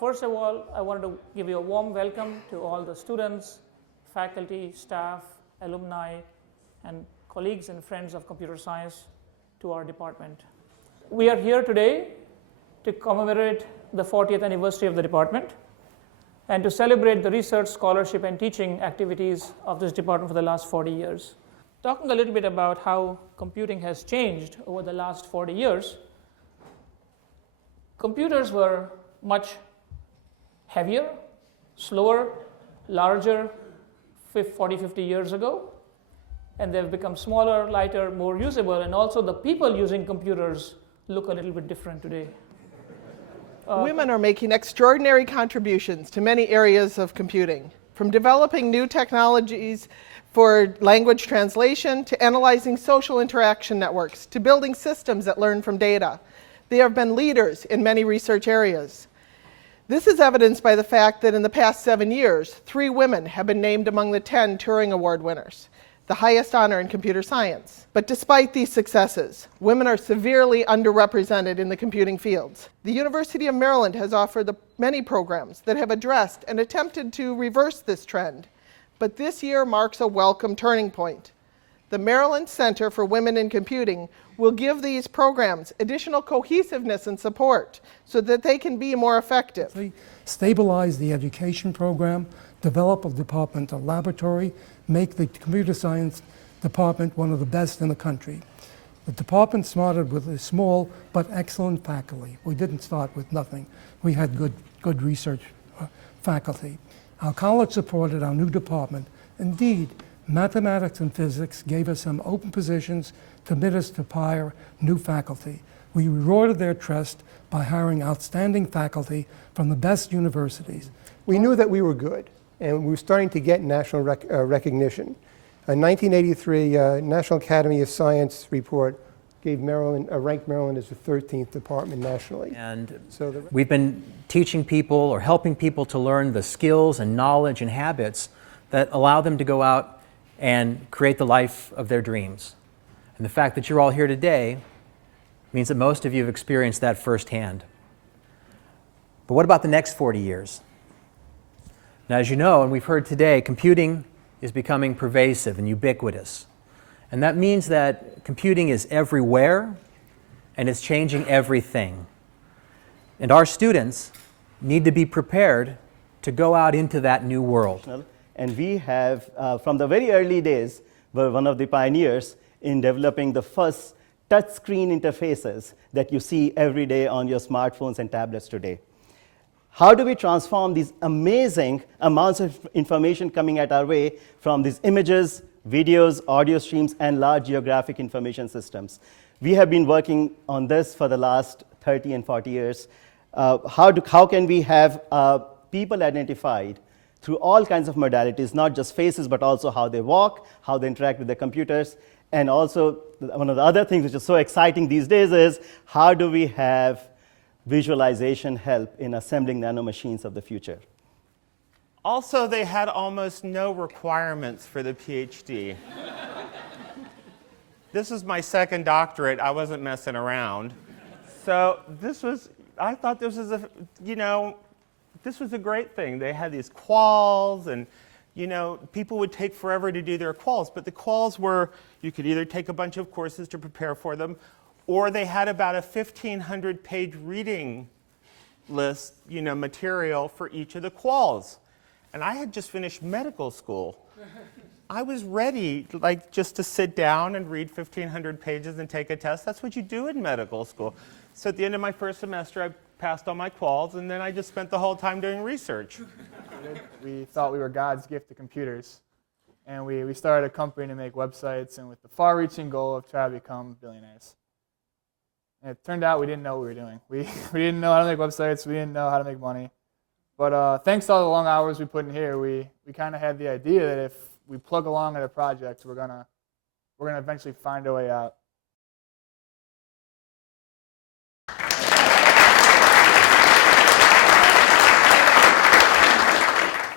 First of all, I wanted to give you a warm welcome to all the students, faculty, staff, alumni, and colleagues and friends of computer science to our department. We are here today to commemorate the 40th anniversary of the department and to celebrate the research, scholarship, and teaching activities of this department for the last 40 years. Talking a little bit about how computing has changed over the last 40 years, computers were much heavier, slower, larger 40, 50 years ago, and they've become smaller, lighter, more usable, and also the people using computers look a little bit different today. Women are making extraordinary contributions to many areas of computing, from developing new technologies for language translation to analyzing social interaction networks to building systems that learn from data. They have been leaders in many research areas. This is evidenced by the fact that in the past 7 years, 3 women have been named among the 10 Turing Award winners, the highest honor in computer science. But despite these successes, women are severely underrepresented in the computing fields. The University of Maryland has offered many programs that have addressed and attempted to reverse this trend, but this year marks a welcome turning point. The Maryland Center for Women in Computing will give these programs additional cohesiveness and support so that they can be more effective. Stabilize the education program, develop a departmental laboratory, make the computer science department one of the best in the country. The department started with a small but excellent faculty. We didn't start with nothing. We had good research faculty. Our college supported our new department. Indeed, mathematics and physics gave us some open positions to permit us to hire new faculty. We rewarded their trust by hiring outstanding faculty from the best universities. We knew that we were good, and we were starting to get national recognition. A 1983 National Academy of Science report gave Maryland, ranked Maryland as the 13th department nationally. And so we've been teaching people or helping people to learn the skills and knowledge and habits that allow them to go out and create the life of their dreams. And the fact that you're all here today means that most of you have experienced that firsthand. But what about the next 40 years? Now, as you know, and we've heard today, computing is becoming pervasive and ubiquitous. And that means that computing is everywhere and it's changing everything. And our students need to be prepared to go out into that new world. And we have, from the very early days, were one of the pioneers in developing the first touchscreen interfaces that you see every day on your smartphones and tablets today. How do we transform these amazing amounts of information coming at our way from these images, videos, audio streams, and large geographic information systems? We have been working on this for the last 30 and 40 years. How can we have people identified through all kinds of modalities, not just faces, but also how they walk, how they interact with their computers. And also, one of the other things which is so exciting these days is how do we have visualization help in assembling nanomachines of the future? Also, they had almost no requirements for the PhD. This is my second doctorate. I wasn't messing around. So I thought this was this was a great thing. They had these quals, and people would take forever to do their quals, but the quals were, you could either take a bunch of courses to prepare for them, or they had about a 1,500-page reading list, material for each of the quals. And I had just finished medical school. I was ready, just to sit down and read 1,500 pages and take a test. That's what you do in medical school. So at the end of my first semester, I passed all my quals, and then I just spent the whole time doing research. We thought we were God's gift to computers, and we started a company to make websites, and with the far-reaching goal of trying to become billionaires. And it turned out we didn't know what we were doing. We didn't know how to make websites. We didn't know how to make money. But thanks to all the long hours we put in here, we kind of had the idea that if we plug along at a project, we're gonna eventually find a way out.